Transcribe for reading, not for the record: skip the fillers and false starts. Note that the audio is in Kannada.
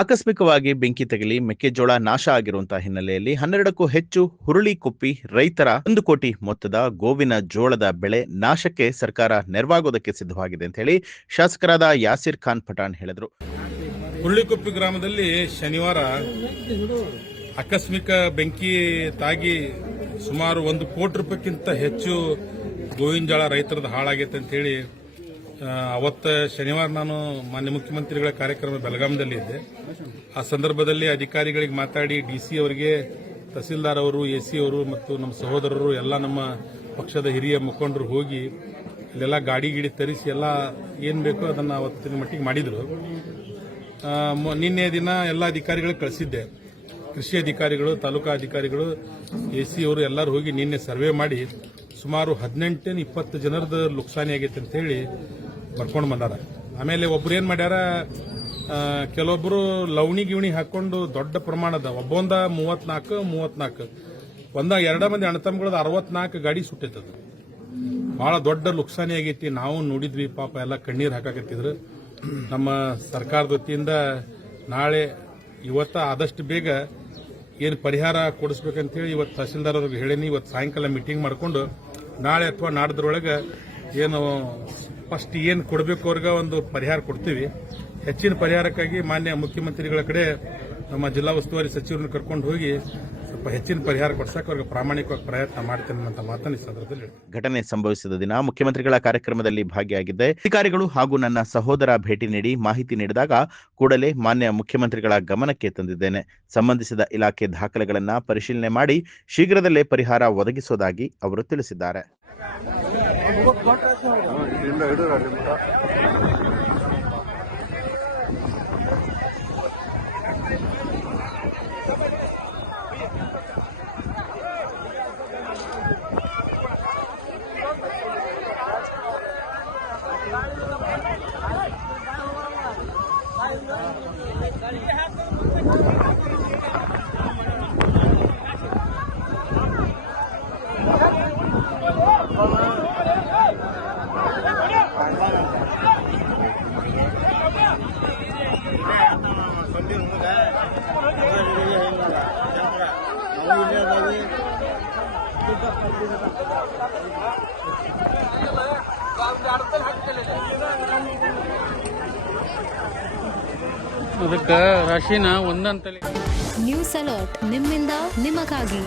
ಆಕಸ್ಮಿಕವಾಗಿ ಬೆಂಕಿ ತಗುಲಿ ಮೆಕ್ಕೆಜೋಳ ನಾಶ ಆಗಿರುವಂತಹ ಹಿನ್ನೆಲೆಯಲ್ಲಿ 12ಕ್ಕೂ ಹೆಚ್ಚು ಹುರುಳಿಕೊಪ್ಪಿ ರೈತರ 1 ಕೋಟಿ ಮೊತ್ತದ ಗೋವಿನ ಜೋಳದ ಬೆಳೆ ನಾಶಕ್ಕೆ ಸರ್ಕಾರ ನೆರವಾಗೋದಕ್ಕೆ ಸಿದ್ಧವಾಗಿದೆ ಅಂತ ಹೇಳಿ ಶಾಸಕರಾದ ಯಾಸಿರ್ ಖಾನ್ ಪಠಾಣ್ ಹೇಳಿದರು. ಹುರುಳಿಕೊಪ್ಪಿ ಗ್ರಾಮದಲ್ಲಿ ಶನಿವಾರ ಆಕಸ್ಮಿಕ ಬೆಂಕಿ ತಾಗಿ ಸುಮಾರು 1 ಕೋಟಿ ರೂಪಾಯಿಗಿಂತ ಹೆಚ್ಚು ಗೋವಿನ ಜೋಳ ರೈತರದ್ದು ಹಾಳಾಗೈತೆ ಅಂತ ಹೇಳಿ ಅವತ್ತು ಶನಿವಾರ ನಾನು ಮಾನ್ಯ ಮುಖ್ಯಮಂತ್ರಿಗಳ ಕಾರ್ಯಕ್ರಮ ಬೆಳಗಾಂದಲ್ಲಿ ಇದ್ದೆ. ಆ ಸಂದರ್ಭದಲ್ಲಿ ಅಧಿಕಾರಿಗಳಿಗೆ ಮಾತಾಡಿ ಡಿಸಿ ಅವರಿಗೆ, ತಹಸೀಲ್ದಾರ್ ಅವರು, ಎಸಿ ಅವರು ಮತ್ತು ನಮ್ಮ ಸಹೋದರರು ಎಲ್ಲ ನಮ್ಮ ಪಕ್ಷದ ಹಿರಿಯ ಮುಖಂಡರು ಹೋಗಿ ಇಲ್ಲೆಲ್ಲ ಗಾಡಿ ತರಿಸಿ ಎಲ್ಲ ಏನು ಬೇಕೋ ಅದನ್ನು ಅವತ್ತಿನ ಮಟ್ಟಿಗೆ ಮಾಡಿದರು. ನಿನ್ನೆ ದಿನ ಎಲ್ಲ ಅಧಿಕಾರಿಗಳಿಗೆ ಕಳಿಸಿದ್ದೆ. ಕೃಷಿ ಅಧಿಕಾರಿಗಳು, ತಾಲೂಕಾ ಅಧಿಕಾರಿಗಳು, ಎಸಿ ಅವರು ಎಲ್ಲರೂ ಹೋಗಿ ನಿನ್ನೆ ಸರ್ವೆ ಮಾಡಿ ಸುಮಾರು 18-20 ಜನರದ ಲುಕ್ಸಾನಿ ಆಗೈತೆ ಅಂತ ಹೇಳಿ ಬರ್ಕೊಂಡು ಬಂದಾರ. ಆಮೇಲೆ ಒಬ್ರು ಏನ್ ಮಾಡ್ಯಾರ, ಕೆಲವೊಬ್ರು ಲವಣಿ ಗಿವಣಿ ಹಾಕೊಂಡು ದೊಡ್ಡ ಪ್ರಮಾಣದ ಒಬ್ಬೊಂದ 34 2 ಮಂದಿ ಅಣ್ಣತಮ್ಮಗಳದ 64 ಗಾಡಿ ಸುಟ್ಟೈತದ. ಬಹಳ ದೊಡ್ಡ ಲುಕ್ಸಾನಿ ಆಗೈತಿ. ನಾವು ನೋಡಿದ್ವಿ, ಪಾಪ ಎಲ್ಲ ಕಣ್ಣೀರು ಹಾಕಾಕತ್ತಿದ್ರು. ನಮ್ಮ ಸರ್ಕಾರದ ವತಿಯಿಂದ ನಾಳೆ ಇವತ್ತ ಆದಷ್ಟು ಬೇಗ ಏನು ಪರಿಹಾರ ಕೊಡಿಸ್ಬೇಕಂತೇಳಿ ಇವತ್ತು ತಹಸೀಲ್ದಾರ್ ಅವ್ರಿಗೆ ಹೇಳೀನಿ. ಇವತ್ತು ಸಾಯಂಕಾಲ ಮೀಟಿಂಗ್ ಮಾಡಿಕೊಂಡು ನಾಳೆ ಅಥವಾ ನಾಡ್ದ್ರೊಳಗೆ ಏನು ಫಸ್ಟ್ ಏನು ಕೊಡಬೇಕು ಅವ್ರಿಗೆ ಒಂದು ಪರಿಹಾರ ಕೊಡ್ತೀವಿ. ಹೆಚ್ಚಿನ ಪರಿಹಾರಕ್ಕಾಗಿ ಮಾನ್ಯ ಮುಖ್ಯಮಂತ್ರಿಗಳ ಕಡೆ ನಮ್ಮ ಜಿಲ್ಲಾ ಉಸ್ತುವಾರಿ ಸಚಿವರನ್ನು ಕರ್ಕೊಂಡು ಹೋಗಿ ಸ್ವಲ್ಪ ಹೆಚ್ಚಿನ ಪರಿಹಾರ ಕೊಡ್ಸಕ್ಕೆ ಅವ್ರಿಗೆ ಪ್ರಾಮಾಣಿಕವಾಗಿ ಪ್ರಯತ್ನ ಮಾಡ್ತೇನೆ ಅಂತ ಮಾತನ್ನು ಈ ಸಂದರ್ಭದಲ್ಲಿ. ಘಟನೆ ಸಂಭವಿಸಿದ ದಿನ ಮುಖ್ಯಮಂತ್ರಿಗಳ ಕಾರ್ಯಕ್ರಮದಲ್ಲಿ ಭಾಗಿಯಾಗಿದ್ದೆ. ಅಧಿಕಾರಿಗಳು ಹಾಗೂ ನನ್ನ ಸಹೋದರ ಭೇಟಿ ನೀಡಿ ಮಾಹಿತಿ ನೀಡಿದಾಗ ಕೂಡಲೇ ಮಾನ್ಯ ಮುಖ್ಯಮಂತ್ರಿಗಳ ಗಮನಕ್ಕೆ ತಂದಿದ್ದೇನೆ. ಸಂಬಂಧಿಸಿದ ಇಲಾಖೆ ದಾಖಲೆಗಳನ್ನು ಪರಿಶೀಲನೆ ಮಾಡಿ ಶೀಘ್ರದಲ್ಲೇ ಪರಿಹಾರ ಒದಗಿಸುವುದಾಗಿ ಅವರು ತಿಳಿಸಿದ್ದಾರೆ. ಅದಕ್ಕೆ ರಾಶಿನ ಒಂದಂತಲೇ. ನ್ಯೂಸ್ ಅಲರ್ಟ್ ನಿಮ್ಮಿಂದ ನಿಮಗಾಗಿ.